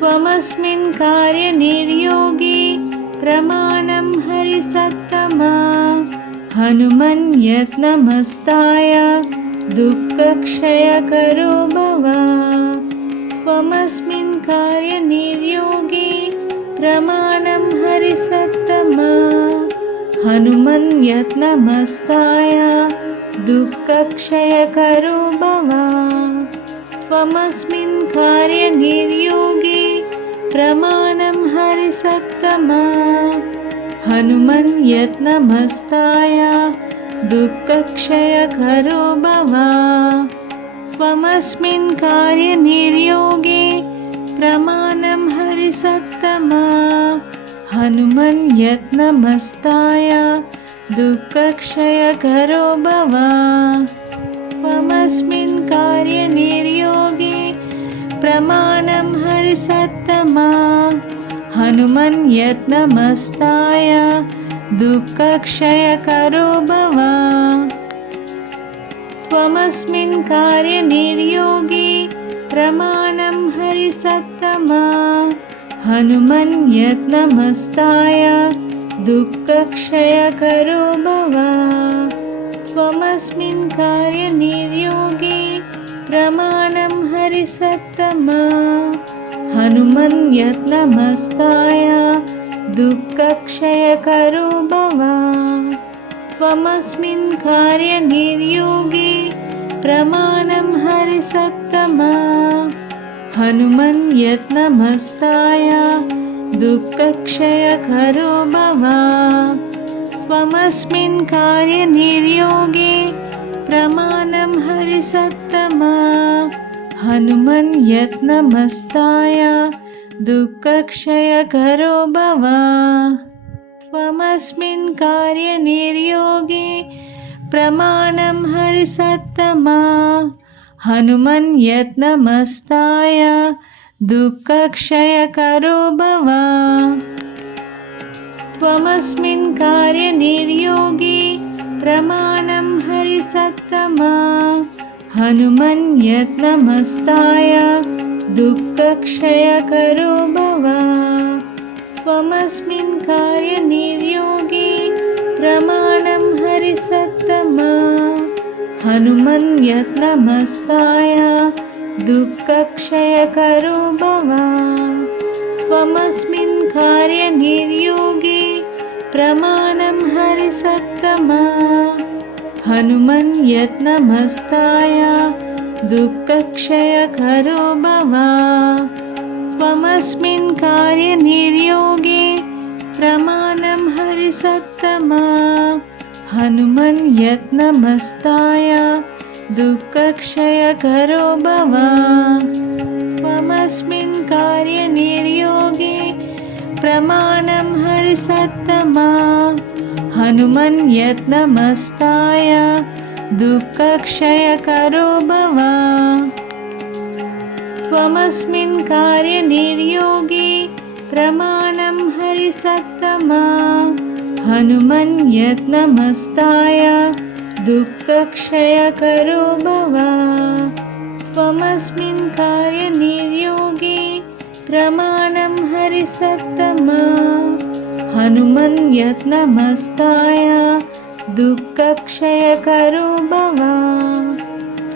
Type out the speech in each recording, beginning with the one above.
त्वमस्मिन् कार्यनिर्योगी प्रमाणं हरिसत्तमा हनुमन्यत्नमस्ताय दुःखक्षयकरो भव त्वमस्मिन् कार्यनिर्योगी प्रमाणं हरिसत्तमा हनुमन्यत्नमस्ताय दुःखक्षयकरो भव त्वमस्मिन् कार्यनिर्योगी प्रमाणं हरिसत्तमा हनुमन्यत्नमस्ताय दुःखक्षयकरो भव त्वमस्मिन् कार्यनिर्योगी प्रमाणं हरिसत्तमा हनुमन्यत्नमस्ताय दुःखक्षयकरो भव त्वमस्मिन् कार्यनिर्योगी प्रमाणं हरिसत्तमा हनुमन्यत्नमस्ताय दुःखक्षयकरो भव त्वमस्मिन् कार्यनिर्योगी प्रमाणं हरिसत्तमा हनुमन्यत्नमस्ताय दुःखक्षयकरो भव त्वमस्मिन् कार्यनिर्योगी प्रमाणं हरिसत्तमा हनुमन्यत्नमस्ताय दुःखक्षयकरो भव त्वमस्मिन् कार्यनिर्योगी प्रमाणं हरिसत्तमा हनुमन्यत्नमस्ताय दुःखक्षयकरो भव त्वमस्मिन् कार्यनिर्योगी प्रमाणं हरिसत्तमा हनुमन्यत्नमस्ताय दुःखक्षयकरो भव त्वमस्मिन् कार्यनिर्योगी प्रमाणं हरिसत्तमा हनुमन्यत्नमस्ताय दुःखक्षयकरो भव त्वमस्मिन् कार्यनिर्योगी प्रमाणं हरिसत्तमा हनुमन्यत्नमस्ताय दुःखक्षयकरो भव त्वमस्मिन् कार्यनिर्योगी प्रमाणं हरिसत्तमा हनुमन्यत्नमस्ताय दुःखक्षयकरो भव त्वमस्मिन् कार्यनिर्योगी प्रमाणं हरिसत्तमा हनुमन्यत्नमस्ताय दुःखक्षयकरो भव त्वमस्मिन् कार्यनिर्योगी प्रमाणं हरिसत्तमा हनुमन्यत्नमस्ताय दुःखक्षयकरो भव त्वमस्मिन् कार्यनिर्योगी प्रमाणं हरिसत्तमा हनुमन्यत्नमस्ताय दुःखक्षयकरो भव त्वमस्मिन् कार्यनिर्योगी प्रमाणं हरिसत्तमा हनुमन्यत्नमस्ताय दुःखक्षयकरो भव त्वमस्मिन् कार्यनिर्योगी प्रमाणं हरिसत्तमा हनुमन्यत्नमस्ताय दुःखक्षयकरो भव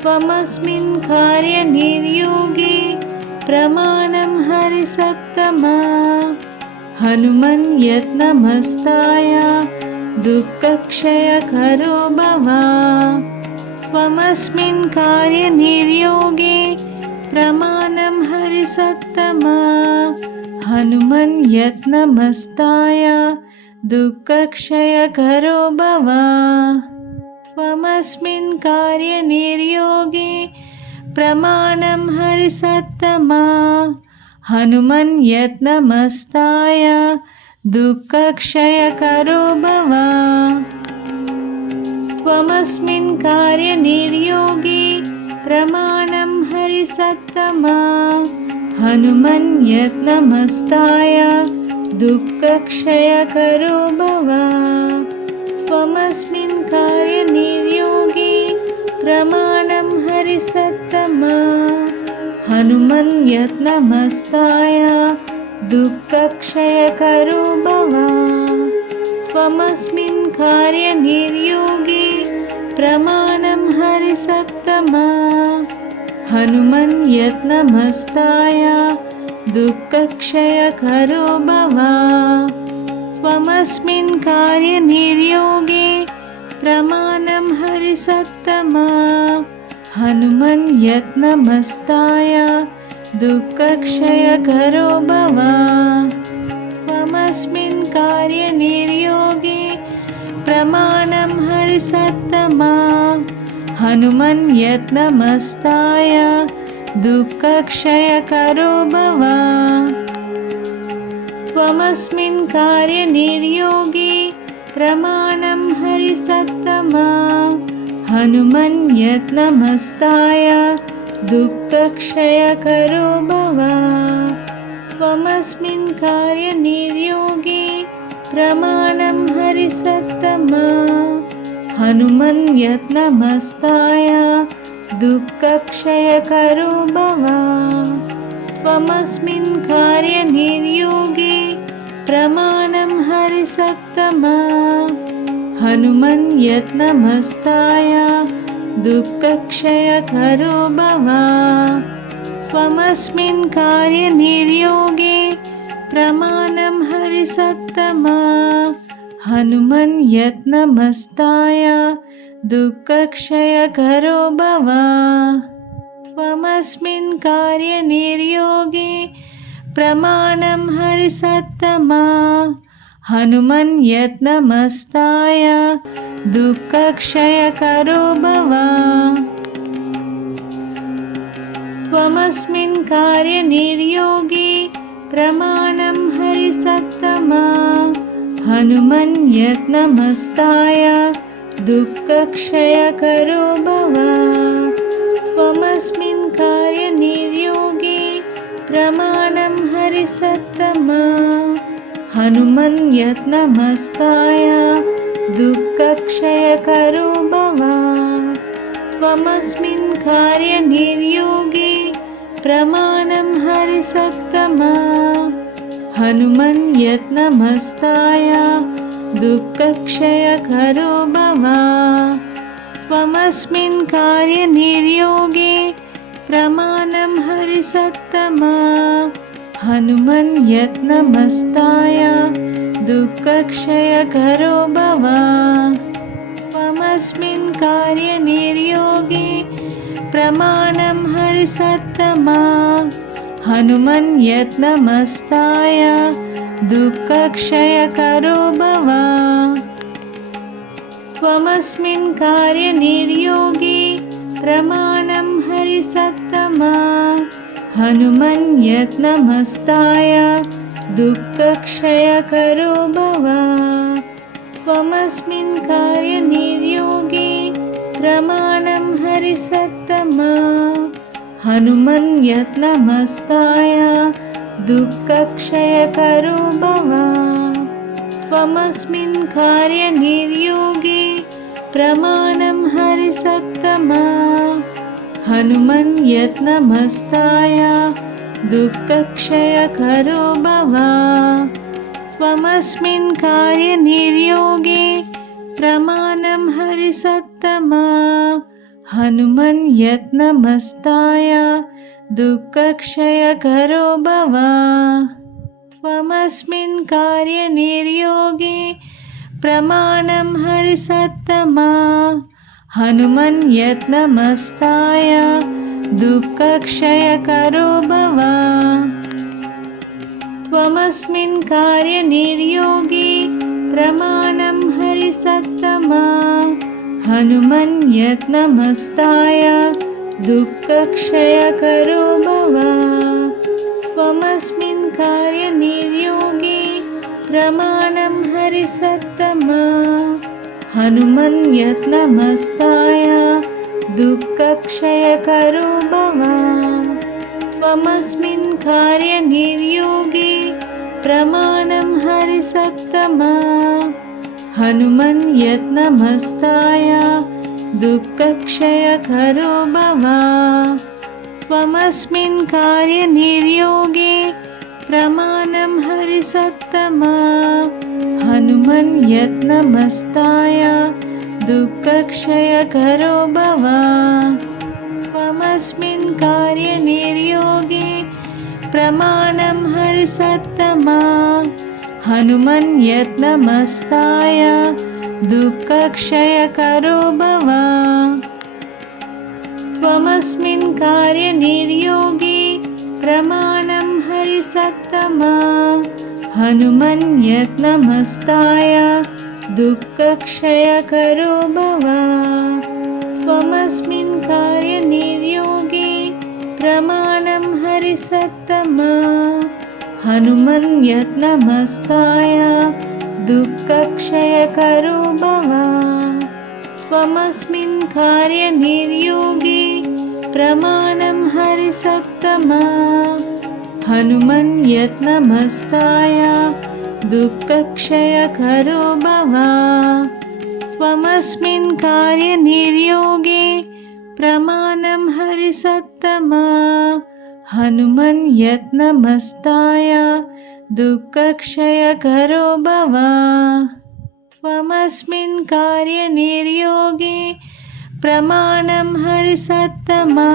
त्वमस्मिन् कार्यनिर्योगी प्रमाणं हरिसत्तमा हनुमन्यत्नमस्ताय दुःखक्षयकरो भव त्वमस्मिन् कार्यनिर्योगी प्रमाणं हरिसत्तमा हनुमन्यत्नमस्ताय दुःखक्षयकरो भव त्वमस्मिन् कार्यनिर्योगी प्रमाणं हरिसत्तमा हनुमन्यत्नमस्ताय दुःखक्षयकरो भव त्वमस्मिन् कार्यनिर्योगी प्रमाणं हरिसत्तमा हनुमन्यत्नमस्ताय दुःखक्षयकरो भव त्वमस्मिन् कार्यनिर्योगी प्रमाणं हरिसत्तमा हनुमन्यत्नमस्ताय दुःखक्षयकरो भव त्वमस्मिन् कार्यनिर्योगे प्रमाणं हरिसत्तमा हनुमन्यत्नमस्ताय दुःखक्षयकरो भव त्वमस्मिन् कार्यनिर्योगे प्रमाणं हरिसत्तमा हनुमन्यत्नमस्ताय दुःखक्षयकरो भव त्वमस्मिन् कार्यनिर्योगे प्रमाणं हरिसत्तमा हनुमन्यत्नमस्ताय दुःखक्षयकरो भव त्वमस्मिन् कार्यनिर्योगे प्रमाणं हरिसत्तमा हनुमन्यत्नमस्ताय दुःखक्षयकरो भव त्वमस्मिन् कार्यनिर्योगे प्रमाणं हरिसत्तमा हनुमन्यत्नमस्ताय दुःखक्षयकरो भव त्वमस्मिन् कार्यनिर्योगे प्रमाणं हरिसत्तमा हनुमन्यत्नमस्ताय दुःखक्षयकरो भव त्वमस्मिन् कार्यनिर्योगे प्रमाणं हरिसत्तमा हनुमन्यत्नमस्ताय दुःखक्षयकरो भव त्वमस्मिन् कार्यनिर्योगे प्रमाणं हरिसत्तमा हनुमन्यत्नमस्ताय दुःखक्षयकरो भव त्वमस्मिन् कार्यनिर्योगे प्रमाणं हरिसत्तमा हनुमन्यत्नमस्ताय दुःखक्षयकरो भव त्वमस्मिन् कार्यनिर्योगे प्रमाणं हरिसत्तमा हनुमन्यत्नमस्ताय दुःखक्षयकरो भव त्वमस्मिन् कार्यनिर्योगे प्रमाणं हरिसत्तमा हनुमन्यत्नमस्ताय दुःखक्षयकरो भव त्वमस्मिन् कार्यनिर्योगे प्रमाणं हरिसत्तमा हनुमन्यत्नमस्ताय दुःखक्षयकरो भव त्वमस्मिन् कार्यनिर्योगे प्रमाणं हरिसत्तमा हनुमन्यत्नमस्ताय दुःखक्षयकरो भव त्वमस्मिन् कार्यनिर्योगे प्रमाणं हरिसत्तमा हनुमन्यत्नमस्ताय दुःखक्षयकरो भव त्वमस्मिन् कार्यनिर्योगे प्रमाणं हरिसत्तमा हनुमन्यत्नमस्ताय दुःखक्षयकरो भव त्वमस्मिन् कार्यनिर्योगे प्रमाणं हरिसत्तमा हनुमन्यत्नमस्ताय दुःखक्षयकरो भव त्वमस्मिन् कार्यनिर्योगे प्रमाणं हरिसत्तमा हनुमन्यत्नमस्ताय दुःखक्षयकरो भव त्वमस्मिन् कार्यनिर्योगे प्रमाणं हरिसत्तमा हनुमन्यत्नमस्ताय दुःखक्षयकरो भव त्वमस्मिन् कार्यनिर्योगे प्रमाणं हरिसत्तमा हनुमन्यत्नमस्ताय दुःखक्षयकरो भव त्वमस्मिन् कार्यनिर्योगे प्रमाणं हरिसत्तमा हनुमन्यत्नमस्ताय दुःखक्षयकरो भव त्वमस्मिन् कार्यनिर्योगे प्रमाणं हरिसत्तमा हनुमन्यत्नमस्ताय दुःखक्षयकरो भव त्वमस्मिन् कार्यनिर्योगे प्रमाणं हरिसत्तमा हनुमन् यत्नमस्ताय दुःखक्षयकरो भव त्वमस्मिन् कार्यनिर्योगे प्रमाणं हरिसत्तमा हनुमन् यत्नमस्ताय दुःखक्षयकरो भव त्वमस्मिन् कार्यनिर्योगे प्रमाणं हरिसत्तमा हनुमन् यत्नमस्ताय दुःखक्षयकरो भव त्वमस्मिन् कार्यनिर्योगे प्रमाणं हरिसत्तमा हनुमन् यत्नमस्ताय दुःखक्षयकरो भव त्वमस्मिन् कार्यनिर्योगे प्रमाणं हरिसत्तमा हनुमन् यत्नमस्ताय दुःखक्षयकरो भव त्वमस्मिन् कार्यनिर्योगे प्रमाणं हरिसत्तमा हनुमन् यत्नमस्ताय दुःखक्षयकरो भव त्वमस्मिन् कार्यनिर्योगे प्रमाणं हरिसत्तमा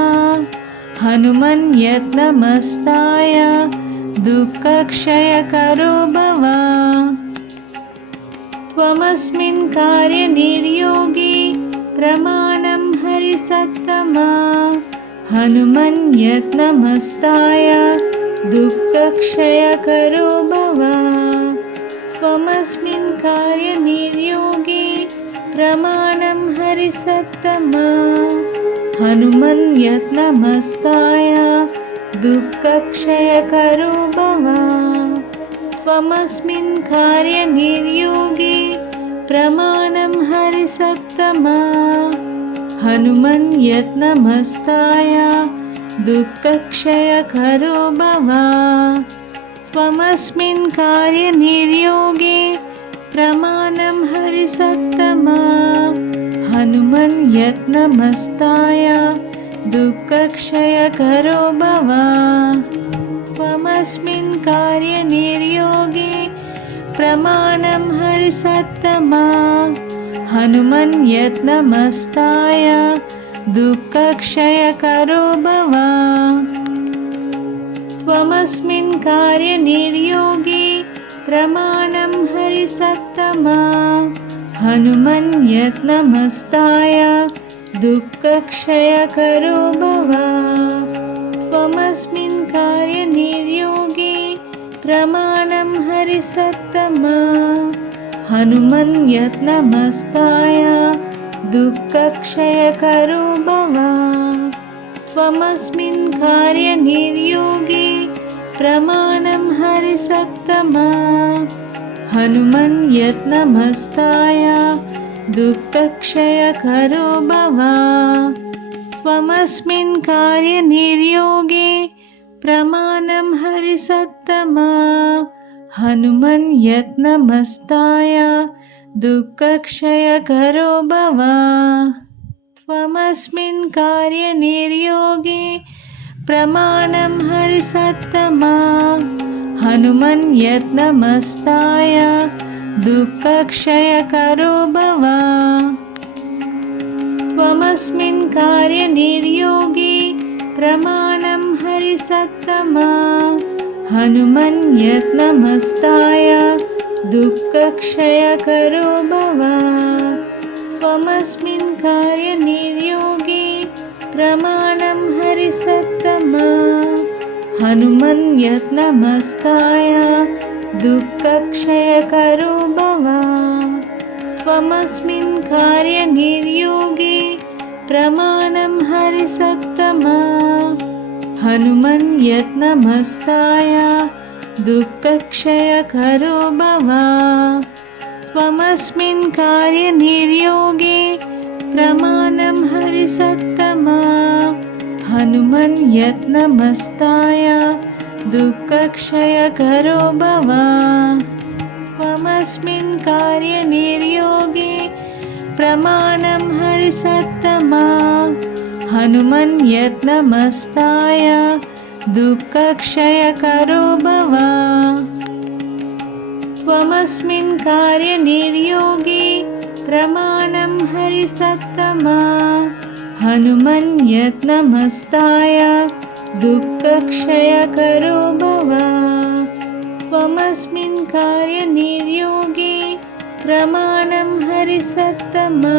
हनुमन् यत्नमस्ताय दुःखक्षयकरो भव त्वमस्मिन् कार्यनिर्योगे प्रमाणं हरिसत्तमा हनुमन् यत्नमस्ताय दुःखक्षयकरो भव त्वमस्मिन् कार्यनिर्योगे प्रमाणं हरिसत्तमा हनुमन् यत्नमस्ताय दुःखक्षयकरो भव त्वमस्मिन् कार्यनिर्योगे प्रमाणं हरिसत्तमा हनुमन् यत्नमस्ताय दुःखक्षयकरो भव त्वमस्मिन् कार्यनिर्योगे प्रमाणं हरिसत्तमा हनुमन् यत्नमस्ताय दुःखक्षयकरो भव त्वमस्मिन् कार्यनिर्योगे प्रमाणं हरिसत्तमा हनुमन् यत्नमस्ताय दुःखक्षयकरो भव त्वमस्मिन् कार्यनिर्योगे प्रमाणं हरिसत्तमा हनुमन् यत्नमस्ताय दुःखक्षयकरो भव त्वमस्मिन् कार्यनिर्योगे प्रमाणं हरिसत्तमा हनुमन् यत्नमस्ताय दुःखक्षयकरो भव त्वमस्मिन् कार्यनिर्योगे प्रमाणं हरिसत्तमा हनुमन् यत्नमस्ताय दुःखक्षयकरो भव त्वमस्मिन् कार्यनिर्योगे प्रमाणं हरिसत्तमा हनुमन् यत्नमस्ताय दुःखक्षयकरो भव त्वमस्मिन् कार्यनिर्योगे प्रमाणं हरिसत्तमा हनुमन् यत्नमस्ताय दुःखक्षयकरो भव त्वमस्मिन् कार्यनिर्योगे प्रमाणं हरिसत्तमा हनुमन् यत्नमस्ताय दुःखक्षयकरो भव त्वमस्मिन् कार्यनिर्योगे प्रमाणं हरिसत्तमा हनुमन् यत्नमस्ताय दुःखक्षयकरो भव त्वमस्मिन् कार्यनिर्योगे प्रमाणं हरिसत्तमा हनुमन् यत्नमस्ताय दुःखक्षयकरो भव त्वमस्मिन् कार्यनिर्योगे प्रमाणं हरिसत्तमा हनुमन् यत्नमस्ताय दुःखक्षयकरो भव त्वमस्मिन् कार्यनिर्योगे प्रमाणं हरिसत्तमा हनुमन्यत्नमस्ताय दुःखक्षयकरो भव त्वमस्मिन् कार्यनिर्योगे प्रमाणं हरिसत्तमा हनुमन्यत्नमस्ताय दुःखक्षयकरो भव त्वमस्मिन् कार्यनिर्योगे प्रमाणं हरिसत्तमा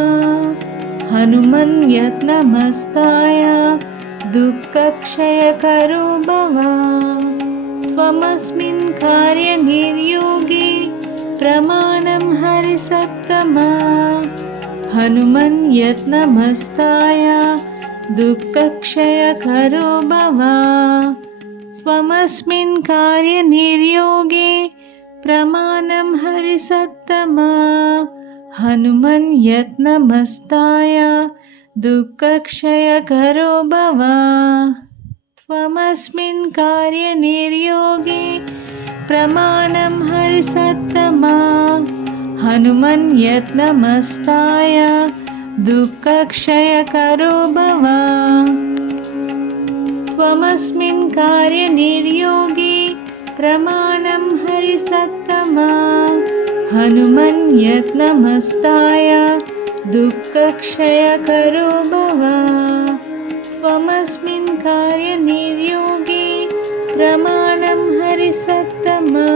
हनुमन्यत्नमस्ताय दुःखक्षयकरो भव त्वमस्मिन् कार्यनिर्योगे प्रमाणं हरिसत्तमा हनुमन्यत्नमस्ताय दुःखक्षयकरो भव त्वमस्मिन् कार्यनिर्योगे प्रमाणं हरिसत्तमा हनुमन्यत्नमस्ताय दुःखक्षयकरो भव त्वमस्मिन् कार्यनिर्योगे प्रमाणं हरिसत्तमा हनुमन्यत्नमस्ताय दुःखक्षयकरो भव त्वमस्मिन् कार्यनिर्योगे प्रमाणं हरिसत्तमा हनुमन्यत्नमस्ताय दुःखक्षयकरो भव त्वमस्मिन् कार्यनिर्योगे प्रमाणं हरिसत्तमा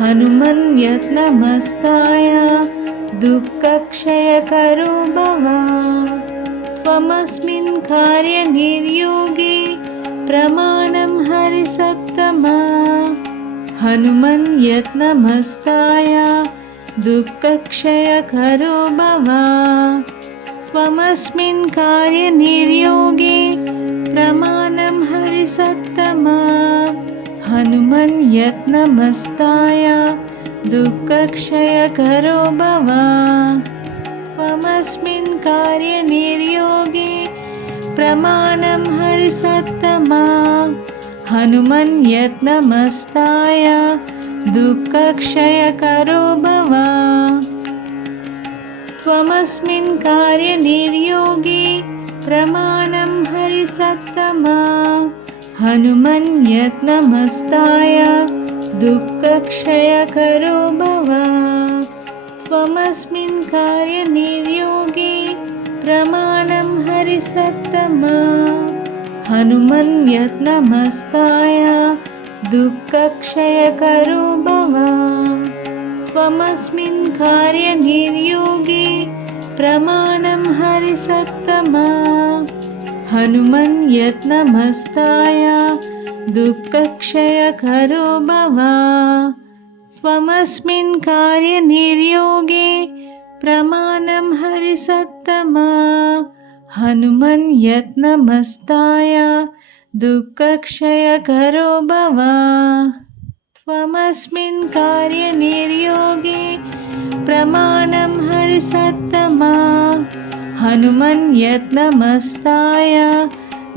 हनुमन्यत्नमस्ताय दुःखक्षयकरो भव त्वमस्मिन् कार्यनिर्योगे प्रमाणं हरिसत्तमा हनुमन्यत्नमस्ताय दुःखक्षयकरो भव त्वमस्मिन् कार्यनिर्योगे प्रमाणं हरिसत्तमा हनुमन्यत्नमस्ताय दुःखक्षयकरो भव त्वमस्मिन् कार्यनिर्योगे प्रमाणं हरिसत्तमा हनुमन्यत्नमस्ताय दुःखक्षयकरो भव त्वमस्मिन् कार्यनिर्योगे प्रमाणं हरिसत्तमा हनुमन्यत्नमस्ताय दुःखक्षयकरो भव त्वमस्मिन् कार्यनिर्योगे प्रमाणं हरिसत्तमा हनुमन्यत्नमस्ताय दुःखक्षयकरो भव त्वमस्मिन् कार्यनिर्योगे प्रमाणं हरिसत्तमा हनुमन्यत्नमस्ताय दुःखक्षयकरो भव त्वमस्मिन् कार्यनिर्योगे प्रमाणं हरिसत्तमा हनुमन्यत्नमस्ताय दुःखक्षयकरो भव त्वमस्मिन् कार्यनिर्योगे प्रमाणं हरिसत्तमा हनुमन्यत्नमस्ताय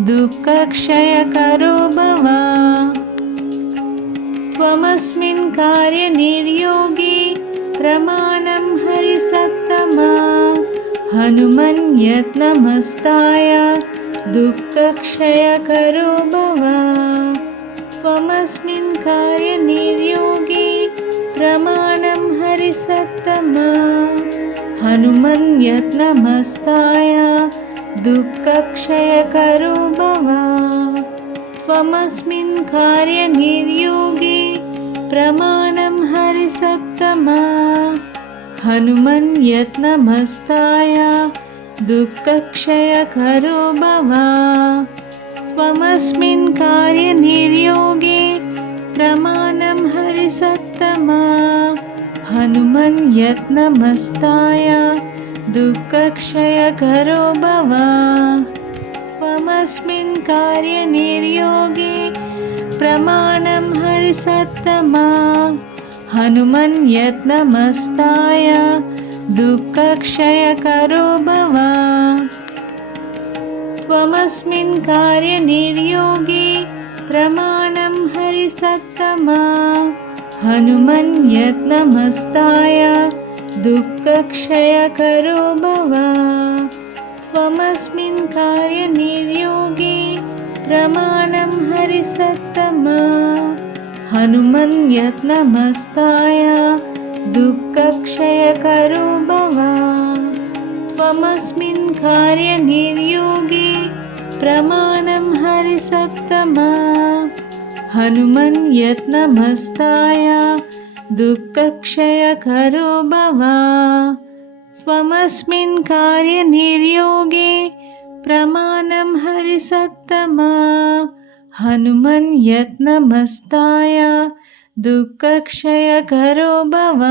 दुःखक्षयकरो भव त्वमस्मिन् कार्यनिर्योगे प्रमाणं हरिसत्तमा हनुमन्यत्नमस्ताय दुःखक्षयकरो भव त्वमस्मिन् कार्यनिर्योगे प्रमाणं हरिसत्तमा हनुमन्यत्नमस्ताय दुःखक्षयकरो भव त्वमस्मिन् कार्यनिर्योगे प्रमाणं हरिसत्तमा हनुमन्यत्नमस्ताय दुःखक्षयकरो भव त्वमस्मिन् कार्यनिर्योगे प्रमाणं हरिसत्तमा हनुमन्यत्नमस्ताय दुःखक्षयकरो भव त्वमस्मिन् कार्यनिर्योगे प्रमाणं हरिसत्तमा हनुमन्यत्नमस्ताय दुःखक्षयकरो भव त्वमस्मिन् कार्यनिर्योगे प्रमाणं हरिसत्तमा हनुमन्यत्नमस्ताय दुःखक्षयकरो भव त्वमस्मिन् कार्यनिर्योगे प्रमाणं हरिसत्तमा हनुमन्यत्नमस्ताय दुःखक्षयकरो भव त्वमस्मिन् कार्यनिर्योगे प्रमाणं हरिसत्तमा हनुमन्यत्नमस्ताय दुःखक्षयकरो भव त्वमस्मिन् कार्यनिर्योगे प्रमाणं हरिसत्तमा हनुमन्यत्नमस्ताय दुःखक्षयकरो भव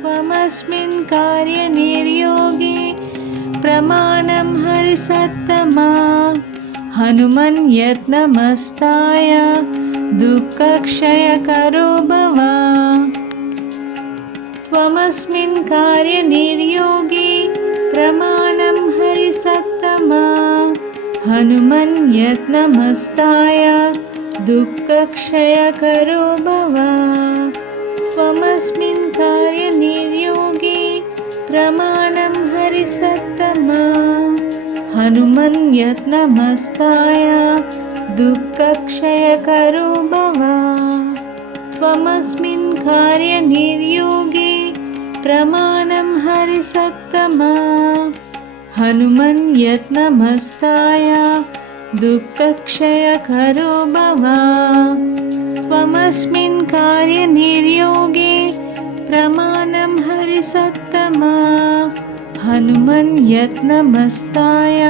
त्वमस्मिन् कार्यनिर्योगे प्रमाणं हरिसत्तमा हनुमन्यत्नमस्ताय दुःखक्षयकरो भव त्वमस्मिन् कार्यनिर्योगे प्रमाणं हरिसत्तमा हनुमन्यत्नमस्ताय दुःखक्षयकरो भव त्वमस्मिन् कार्यनिर्योगे प्रमाणं हरिसत्तमा हनुमन्यत्नमस्ताय दुःखक्षयकरो भव त्वमस्मिन् कार्यनिर्योगे प्रमाणं हरिसत्तमा हनुमन्यत्नमस्ताय दुःखक्षयकरो भव त्वमस्मिन् कार्यनिर्योगे प्रमाणं हरिसत्तमा हनुमन्यत्नमस्ताय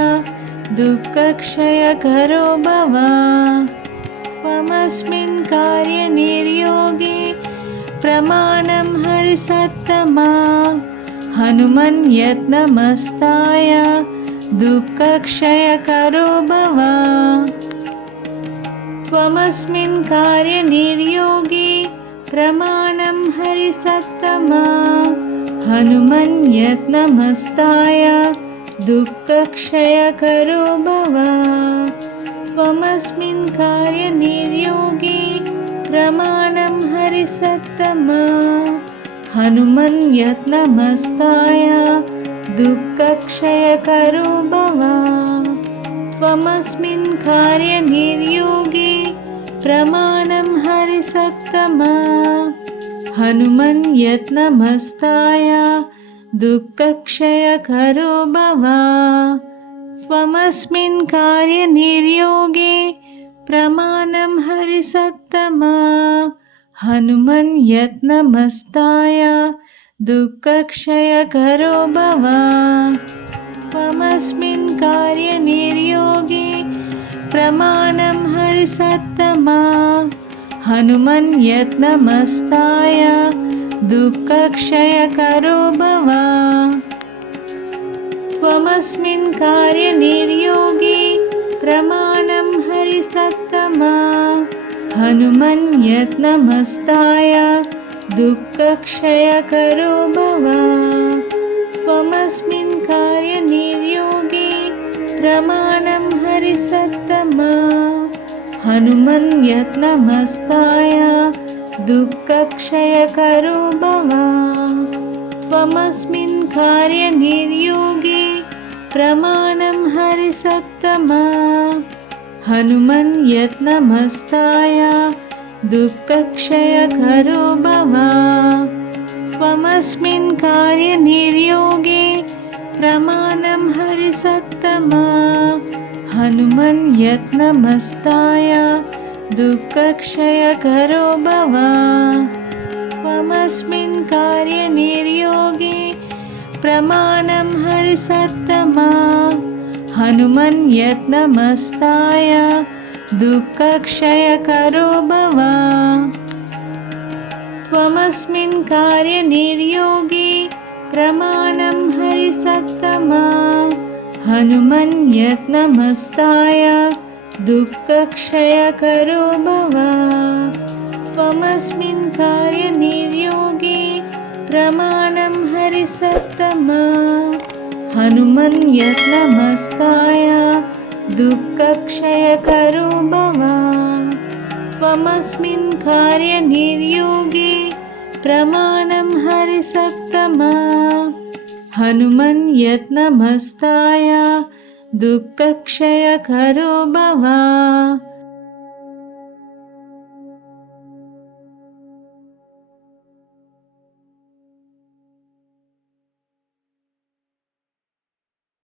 दुःखक्षयकरो भव त्वमस्मिन् कार्यनिर्योगे प्रमाणं हरिसत्तमा हनुमन्यत्नमस्ताय दुःखक्षयकरो भव त्वमस्मिन् कार्यनिर्योगे प्रमाणं हरिसत्तमा हनुमन्यत्नमस्ताय दुःखक्षयकरो भव त्वमस्मिन् कार्यनिर्योगे प्रमाणं हरिसत्तमा हनुमन्यत्नमस्ताय दुःखक्षयकरो भव त्वमस्मिन् कार्यनिर्योगे प्रमाणं हरिसत्तमा हनुमन्यत्नमस्ताय दुःखक्षयकरो भव त्वमस्मिन् कार्यनिर्योगे प्रमाणं हरिसत्तमा हनुमन्यत्नमस्ताय दुःखक्षयकरो भव त्वमस्मिन् कार्यनिर्योगे प्रमाणं हरिसत्तमा हनुमन्यत्नमस्ताय दुःखक्षयकरो भव त्वमस्मिन् कार्यनिर्योगे प्रमाणं हरिसत्तमा हनुमन्यत्नमस्ताय दुःखक्षयकरो भव त्वमस्मिन् कार्यनिर्योगे प्रमाणं हरिसत्तमा हनुमन्यत्नमस्ताय दुःखक्षयकरो भव त्वमस्मिन् कार्यनिर्योगे प्रमाणं हरिसत्तमा हनुमन्यत्नमस्ताय दुःखक्षयकरो भव त्वमस्मिन् कार्यनिर्योगे प्रमाणं हरिसत्तमा हनुमन्यत्नमस्ताय दुःखक्षयकरो भव त्वमस्मिन् कार्यनिर्योगे प्रमाणं हरिसत्तमा हनुमन्यत्नमस्ताय दुःखक्षयकरो भव त्वमस्मिन् कार्यनिर्योगे प्रमाणं हरिसत्तमा हनुमन्यत्नमस्ताय दुःखक्षयकरो भव त्वमस्मिन् कार्यनिर्योगे प्रमाणं हरिसत्तमा हनुमन्यत्नमस्ताय दुःखक्षयकरो भव त्वमस्मिन् कार्यनिर्योगे प्रमाणं हरिसत्तमा हनुमन्यत्नमस्ताय दुःखक्षयकरो भव